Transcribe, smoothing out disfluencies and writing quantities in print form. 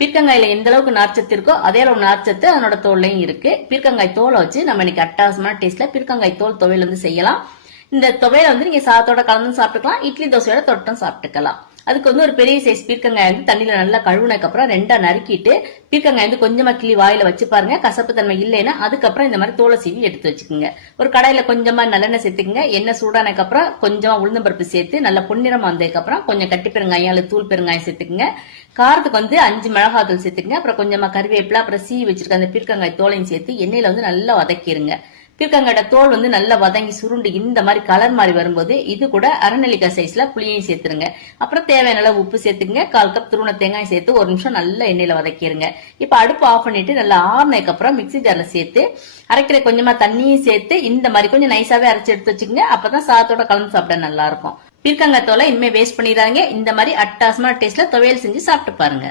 பீர்க்கங்காயில எந்த அளவுக்கு நார்ச்சத்து இருக்கோ அதே அளவு நார்ச்சத்து அதனோட தோல்லையும் இருக்கு. பீர்க்கங்காய் தோலை வச்சு நம்ம இன்னைக்கு அட்டகாசமான டேஸ்ட்ல பீர்க்கங்காய் தோல் துவையல் செய்யலாம். இந்த துவையல நீங்க சாதத்தோட கலந்து சாப்பிட்டுக்கலாம், இட்லி தோசையோட தொட்டும் சாப்பிட்டுக்கலாம். அதுக்கு ஒரு பெரிய சைஸ் பீர்க்கங்காய் தண்ணியில நல்லா கழுவுனதுக்கு அப்புறம் ரெண்டா நறுக்கிட்டு பீர்க்கங்காய் கொஞ்சமா கிளி வாயில வச்சு பாருங்க. கசப்பு தன்மை இல்லைன்னா அதுக்கப்புறம் இந்த மாதிரி தோலை சீவி எடுத்து வச்சுக்கோங்க. ஒரு கடாயில கொஞ்சமா நல்லெண்ணெய் சேர்த்துக்குங்க. எண்ணெய் சூடானதுக்கு அப்புறம் கொஞ்சமா உளுந்தம்பருப்பு சேர்த்து நல்லா பொன்னிறமா வந்ததுக்கு அப்புறம் கொஞ்சம் கட்டி பெருங்காயம் அல்லது தூள் பெருங்காயம் சேர்த்துக்குங்க. காரத்துக்கு 5 மிளகாத்தூள் சேர்த்துக்குங்க. அப்புறம் கொஞ்சமா கறிவேப்பிலை, அப்புறம் சீவி வச்சிருக்க அந்த பீர்க்கங்காய் தோலையும் சேர்த்து எண்ணெயில நல்லா வதக்கிடுங்க. பீர்க்கங்காயோட தோல் நல்லா வதங்கி சுருண்டு இந்த மாதிரி கலர் மாதிரி வரும்போது இது கூட அரைநெல்லிக்காய் சைஸ்ல புளியையும் சேர்த்துருங்க. அப்புறம் தேவையான அளவு உப்பு சேர்த்துக்குங்க. 1/4 கப் துருவன தேங்காய் சேர்த்து 1 நிமிஷம் நல்லா எண்ணெயில வதக்கிடுங்க. இப்ப அடுப்பு ஆஃப் பண்ணிட்டு நல்லா ஆறுனதுக்கு அப்புறம் மிக்சி ஜார்ல சேர்த்து அரைக்கிற கொஞ்சமா தண்ணியும் சேர்த்து இந்த மாதிரி கொஞ்சம் நைஸாவே அரைச்சு எடுத்து வச்சுக்கோங்க. அப்பதான் சாதத்தோட கலந்து சாப்பிட நல்லா இருக்கும். பீர்க்கங்காய் தோலை இனிமே வேஸ்ட் பண்ணிடாதீங்க. இந்த மாதிரி அட்டகாசமான டேஸ்ட்ல துவையல் செஞ்சு சாப்பிட்டு பாருங்க.